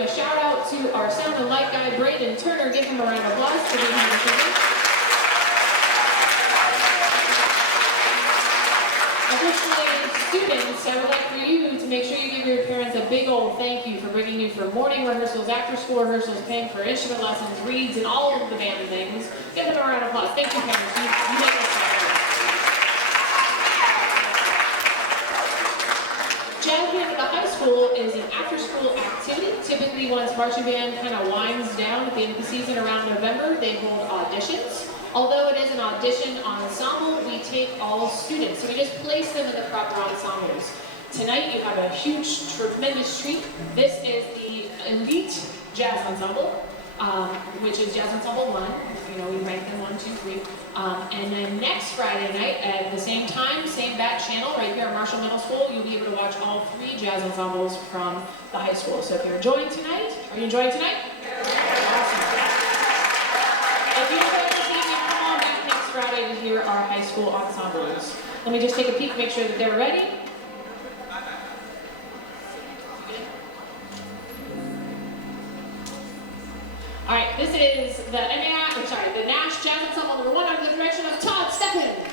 give a shout out to our sound and light guy, Braden Turner. Give him a round of applause for being here this evening. Additionally, students, I would like for you to make sure you give your parents a big old thank you for bringing you for morning rehearsals, after school rehearsals, paying for instrument lessons, reads, and all of the band things. Give them a round of applause. Thank you, parents. You make us happy. Jazz Band at the high school is an after-school activity. Typically, once marching band kind of winds down at the end of the season around November, they hold auditions. Although it is an audition ensemble, we take all students, so we just place them in the proper ensembles. Tonight, you have a huge, tremendous treat. This is the Elite Jazz Ensemble, which is Jazz Ensemble 1. You know, we rank them 1, 2, 3. And then next Friday night at the same time, same bat channel, right here at Marshall Middle School, you'll be able to watch all 3 jazz ensembles from the high school. So if you're enjoying tonight, are you enjoying tonight? Awesome. If you enjoyed this evening, come on back next Friday to hear our high school ensembles. Let me just take a peek, make sure that they're ready. All right, this is the Nash Jazz Ensemble number 1 under the direction of Todd Steppen.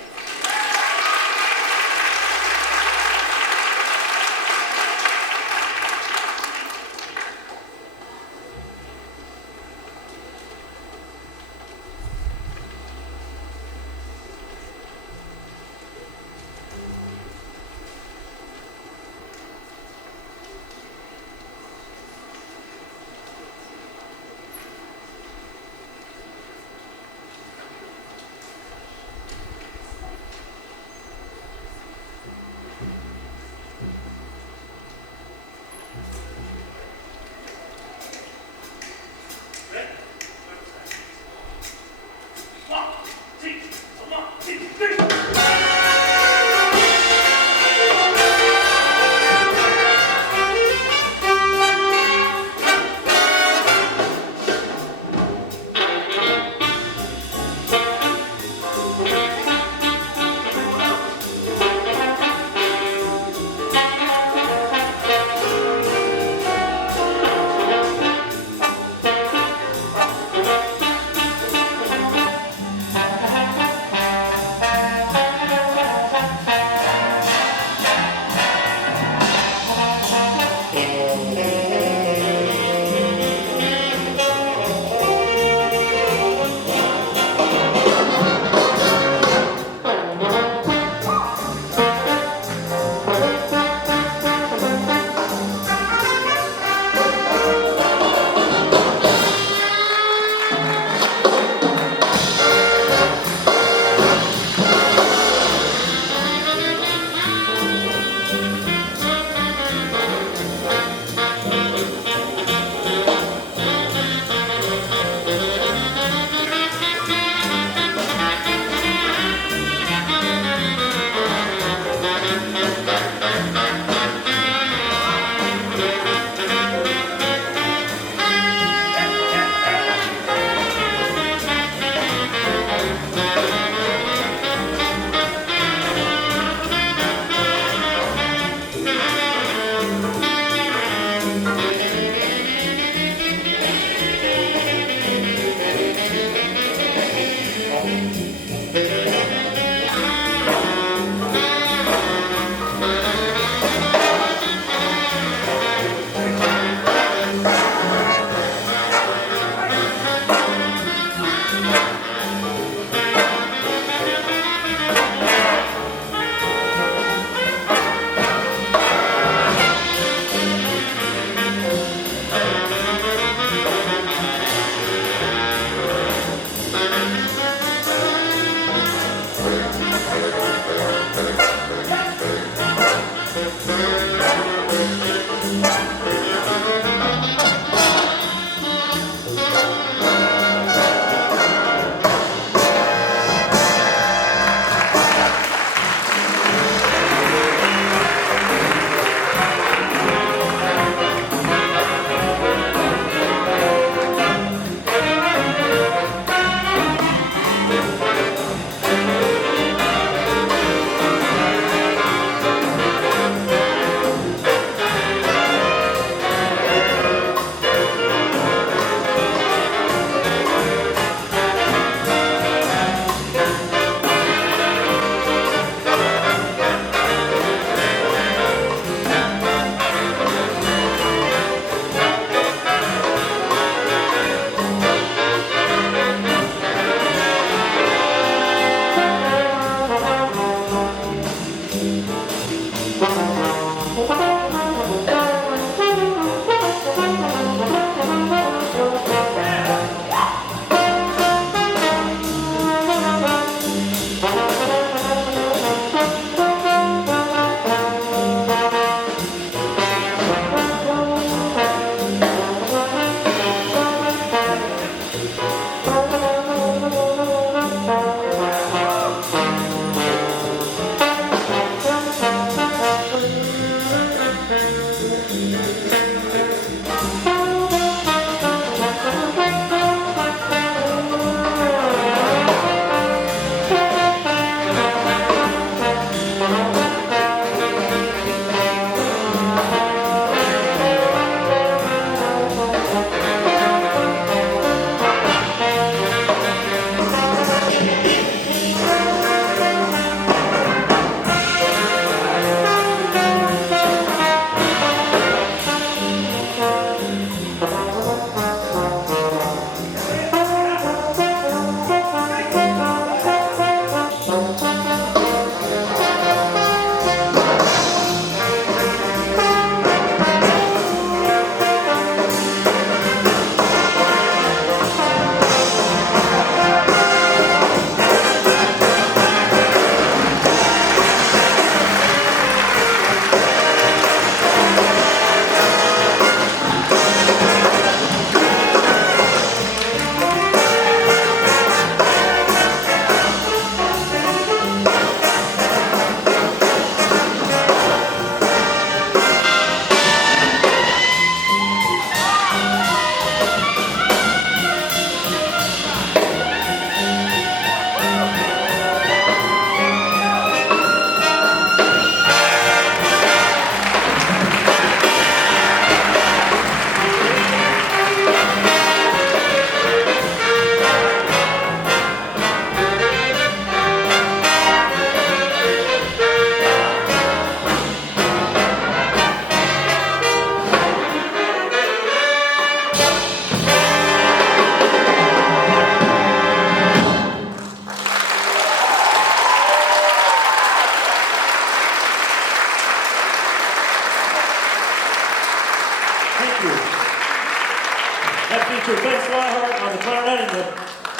That featured Ben Swihart on the clarinet and the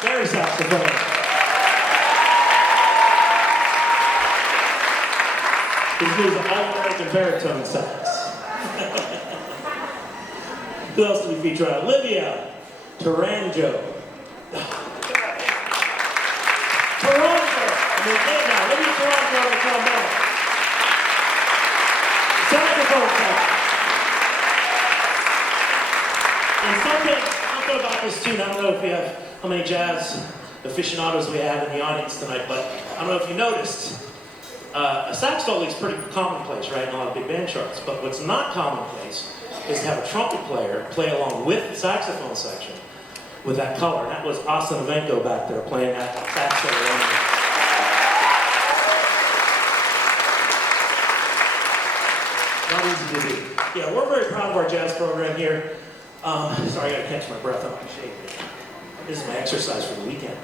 Barry saxophone. This is an all-American baritone sax. Who else do we feature on? Olivia Taranjo. Toronto! I mean, hey now, Olivia Taranjo on the trombone. Saxophone sax. And something about this tune, I don't know if we have how many jazz aficionados we have in the audience tonight, but I don't know if you noticed, a sax solo is pretty commonplace, right, in a lot of big band charts, but what's not commonplace is to have a trumpet player play along with the saxophone section with that color. And that was Osinovenko back there playing that sax solo. Not easy to do. Yeah, we're very proud of our jazz program here. Sorry, I gotta catch my breath. I'm in shape. This is my exercise for the weekend.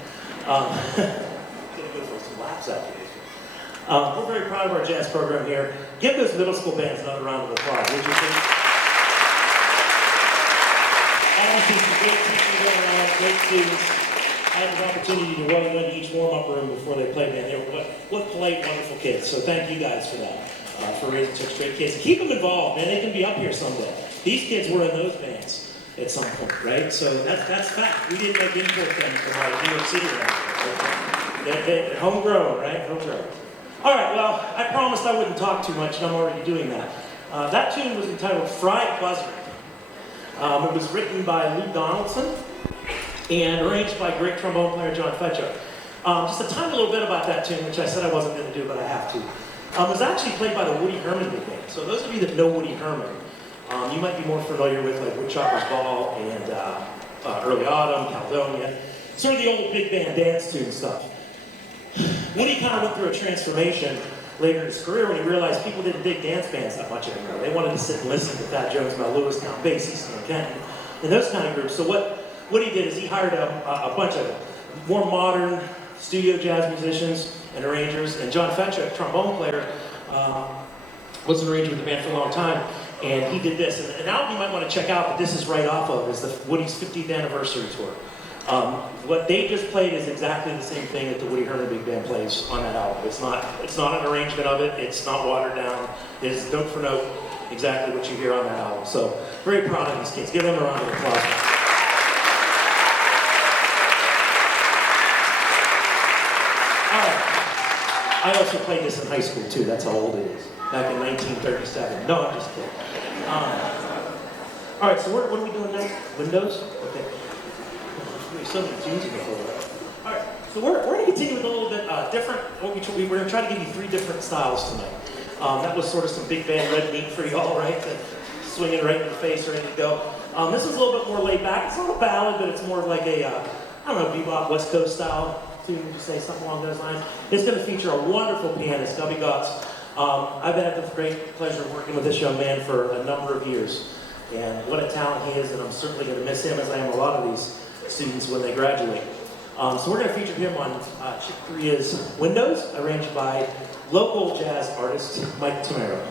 Gonna go for some laps after this. We're very proud of our jazz program here. Give those middle school bands another round of applause, would you please? Obviously, some great teaching going on, great students. I had an opportunity to run into each warm-up room before they played, man. They were what polite, wonderful kids. So thank you guys for that, for raising such great kids. Keep them involved, man. They can be up here someday. These kids were in those bands at some point, right? So that's fact. We didn't make import them from like New York City, right? They're homegrown, right? Homegrown. All right, well, I promised I wouldn't talk too much, and I'm already doing that. That tune was entitled Fried Buzzard. It was written by Lou Donaldson and arranged by great trombone player John Fetcher. Just a tiny little bit about that tune, which I said I wasn't going to do, but I have to. It was actually played by the Woody Herman Big Band. So those of you that know Woody Herman, you might be more familiar with like Woodchopper's Ball and Early Autumn, Caledonia, sort of the old big band dance tune stuff. Woody kind of went through a transformation later in his career when he realized people didn't dig dance bands that much anymore. They wanted to sit and listen to Thad Jones, Mel Lewis, Count Basie, Stan Kenton, and those kind of groups. So what he did is he hired a bunch of more modern studio jazz musicians and arrangers, and John Fetcher, a trombone player, was an arranger with the band for a long time, and he did this. And an album you might want to check out that this is right off of is the Woody's 50th anniversary tour. What they just played is exactly the same thing that the Woody Herman Big Band plays on that album. It's not an arrangement of it. It's not watered down. It is note for note exactly what you hear on that album. So very proud of these kids. Give them a round of applause. All right. I also played this in high school too. That's how old it is. Back in 1937. No, I'm just kidding. All right. So what are we doing next? Windows? Okay. So many tunes in the floor. All right, so we're going to continue with a little bit different. We're going to try to give you 3 different styles tonight. That was sort of some big band red meat for y'all, right? Swinging right in the face, ready to go. This is a little bit more laid back. It's not a ballad, but it's more of like a, I don't know, bebop, West Coast style tune, to say something along those lines. It's going to feature a wonderful pianist, Gubby Gotts. I've had the great pleasure of working with this young man for a number of years. And what a talent he is, and I'm certainly going to miss him as I am a lot of these students when they graduate. So we're going to feature him on Chick Corea's Windows, arranged by local jazz artist Mike Tamaro.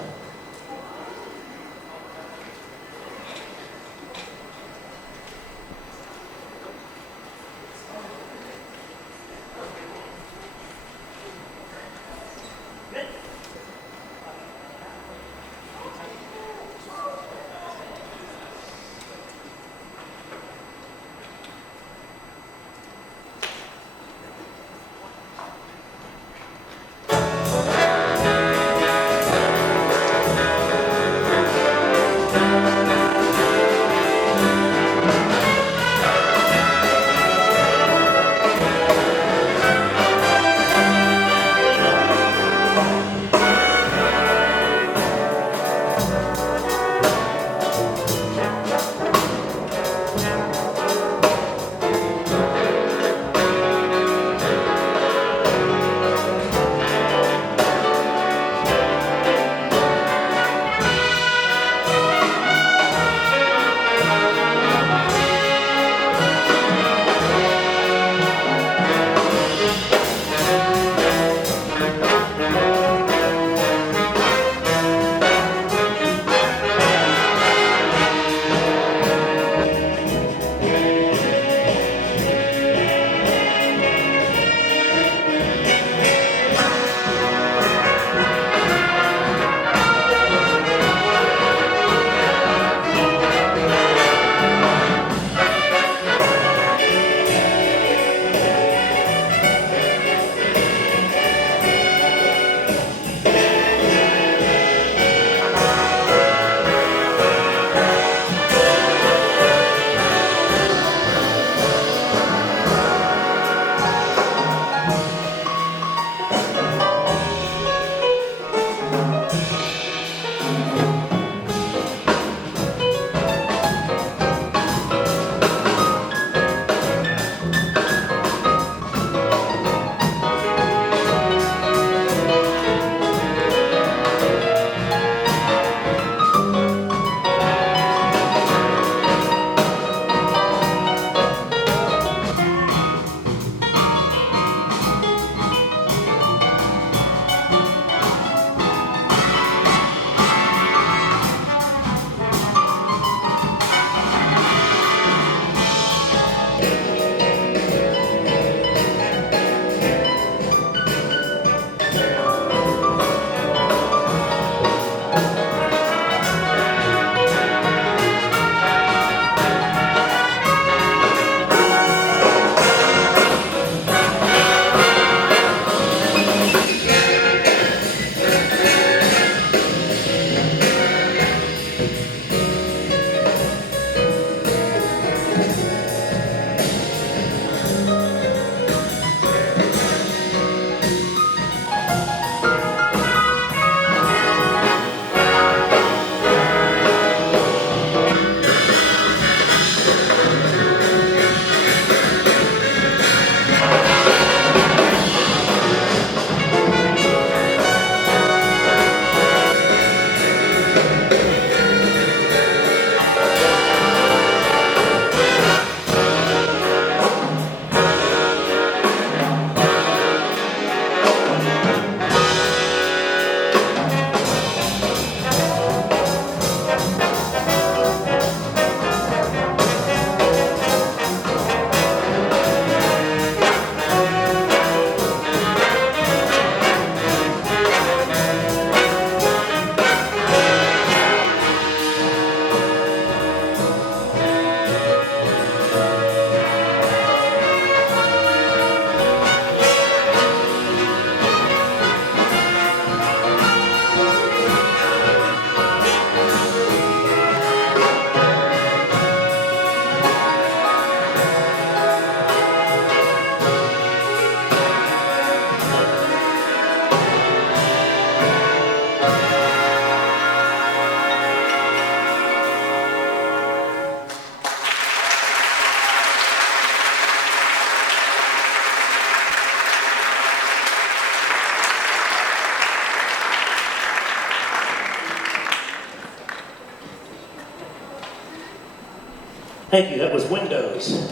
Thank you. That was Windows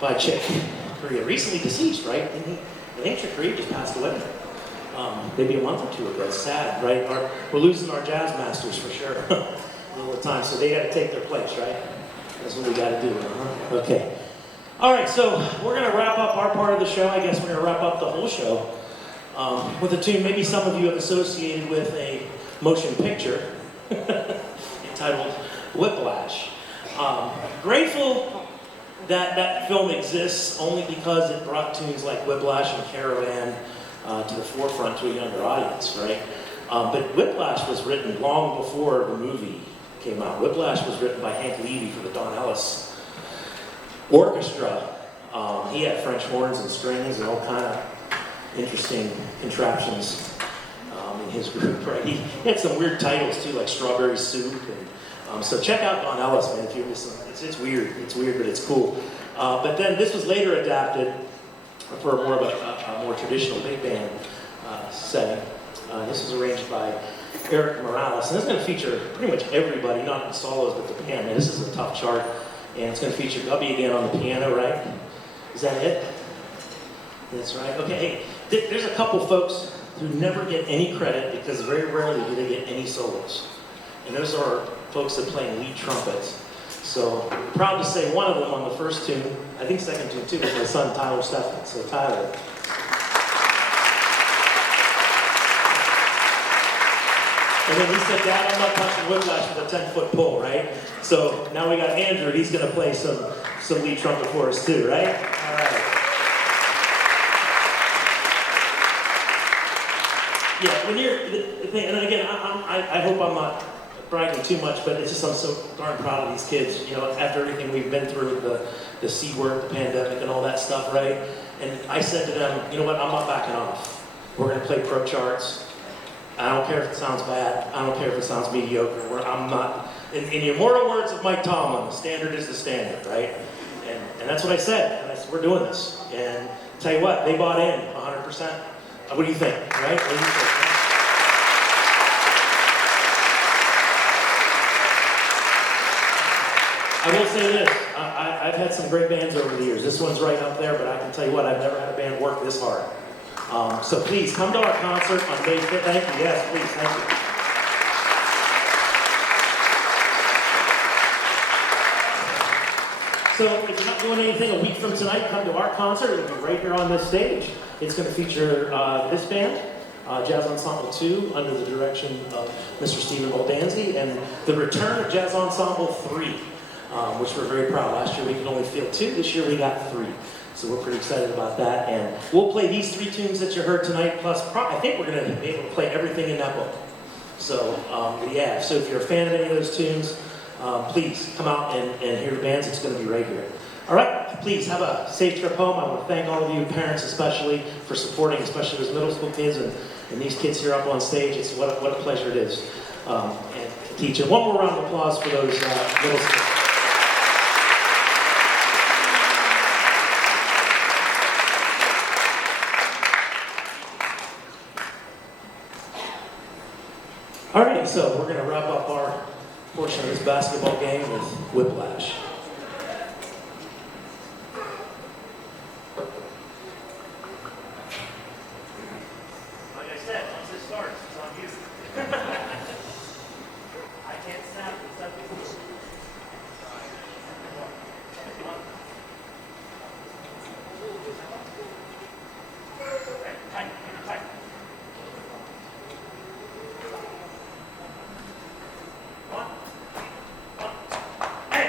by Chick Corea. Recently deceased, right? I think Chick Corea just passed away. Maybe a month or two ago. It's sad, right? We're losing our jazz masters for sure. All the time, so they got to take their place, right? That's what we got to do. Okay. All right, so we're going to wrap up our part of the show. I guess we're going to wrap up the whole show with a tune maybe some of you have associated with a motion picture entitled Whiplash. Grateful that that film exists only because it brought tunes like Whiplash and Caravan to the forefront to a younger audience, right? But Whiplash was written long before the movie came out. Whiplash was written by Hank Levy for the Don Ellis Orchestra. He had French horns and strings and all kind of interesting contraptions in his group, right? He had some weird titles too, like Strawberry Soup. And so check out Don Ellis, man. If you're listening, it's weird. It's weird, but it's cool. But then this was later adapted for more of a more traditional big band setting. This was arranged by Eric Morales, and this is going to feature pretty much everybody, not the solos, but the band. And this is a tough chart, and it's going to feature Gubby again on the piano, right? Is that it? That's right. Okay, hey, there's a couple folks who never get any credit because very rarely do they get any solos. And those are folks that play lead trumpets. So proud to say one of them on the first tune, I think second tune too, was my son Tyler Steffen. So Tyler. And then he said, Dad, I'm not touching Whiplash with a 10-foot pole, right? So now we got Andrew, he's going to play some lead trumpet for us too, right? All right. Yeah, when you're, the thing, and again, I hope I'm not bragging too much, but it's just I'm so darn proud of these kids, you know, after everything we've been through, the C word, the pandemic, and all that stuff, right? And I said to them, you know what, I'm not backing off. We're going to play pro charts. I don't care if it sounds bad. I don't care if it sounds mediocre. I'm not, in the immortal words of Mike Tomlin, the standard is the standard, right? And that's what I said. And I said, we're doing this. And tell you what, they bought in 100%. What do you think, right? What do you think? I will say this, I've had some great bands over the years. This one's right up there, but I can tell you what, I've never had a band work this hard. So please, come to our concert on May 5th. Thank you, yes, please, thank you. So if you're not doing anything a week from tonight, come to our concert. It'll be right here on this stage. It's going to feature this band, Jazz Ensemble 2, under the direction of Mr. Stephen Boldanzi, and the return of Jazz Ensemble 3, which we're very proud. Last year we could only field 2, this year we got 3. So we're pretty excited about that, and we'll play these 3 tunes that you heard tonight, plus I think we're going to be able to play everything in that book. So yeah, so if you're a fan of any of those tunes, please come out and hear the bands. It's going to be right here. All right, please have a safe trip home. I want to thank all of you parents especially for supporting, especially those middle school kids and these kids here up on stage. It's what a pleasure it is and to teach. And one more round of applause for those middle school. Alrighty, so we're going to wrap up our portion of this basketball game with Whiplash. Like I said, once it starts, it's on you. I can't snap it. Hey!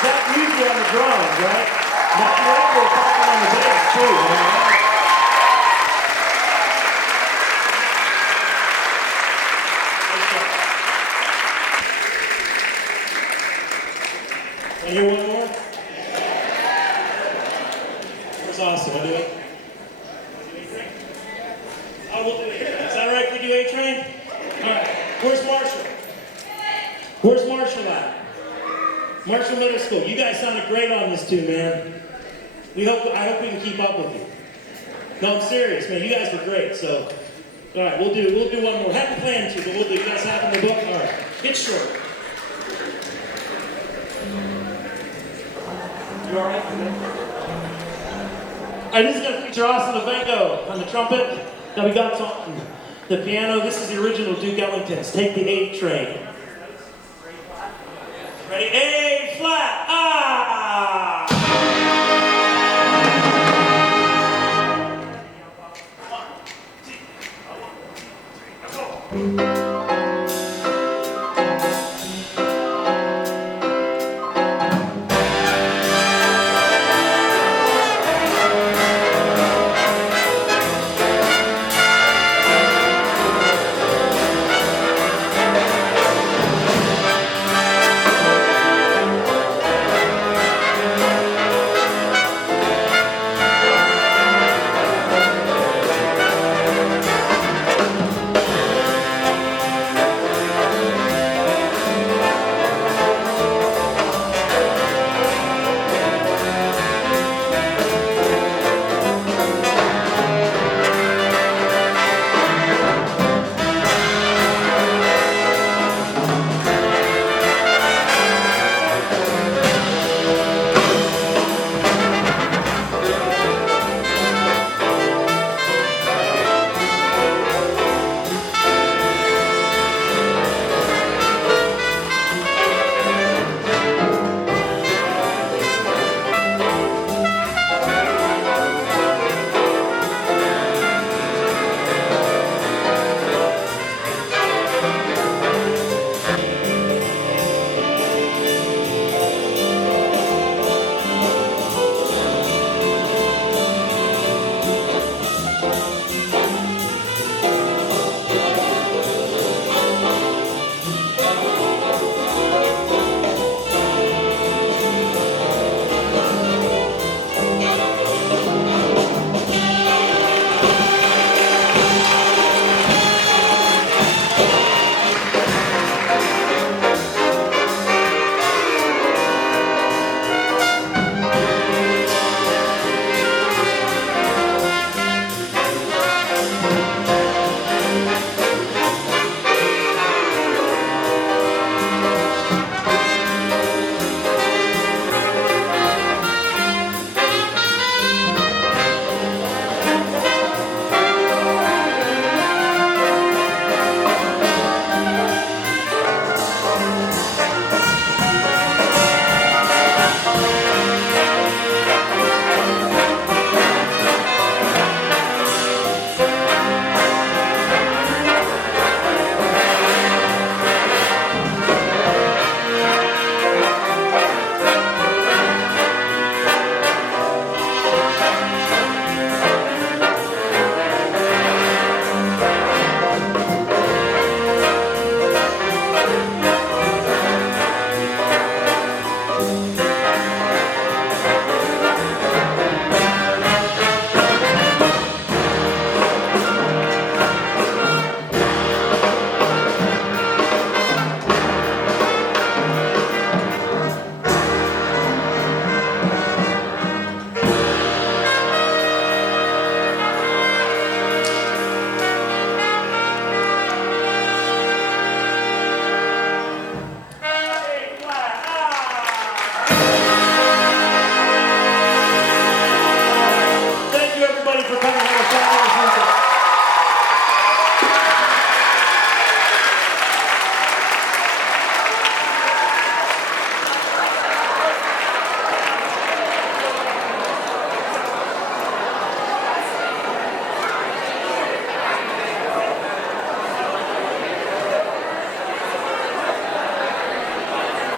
Zach usually on the drums, right? Matt Randall talking on the bass too. Man. Want to hear one more? That's awesome. I'll do it. Oh, we'll do it here. Is that all right if we do A-Train? All right. Where's Marshall? Where's Marshall at? Marshall Middle School. You guys sounded great on this too, man. I hope we can keep up with you. No, I'm serious, man. You guys were great. So, all right, we'll do one more. Hadn't planned to, but we'll do. You guys have in the book? All right. It's short. You all right? All right, this is going to feature Austin Levengo on the trumpet. Now we got on the piano. This is the original Duke Ellingtons. Take the A Train. Ready? A!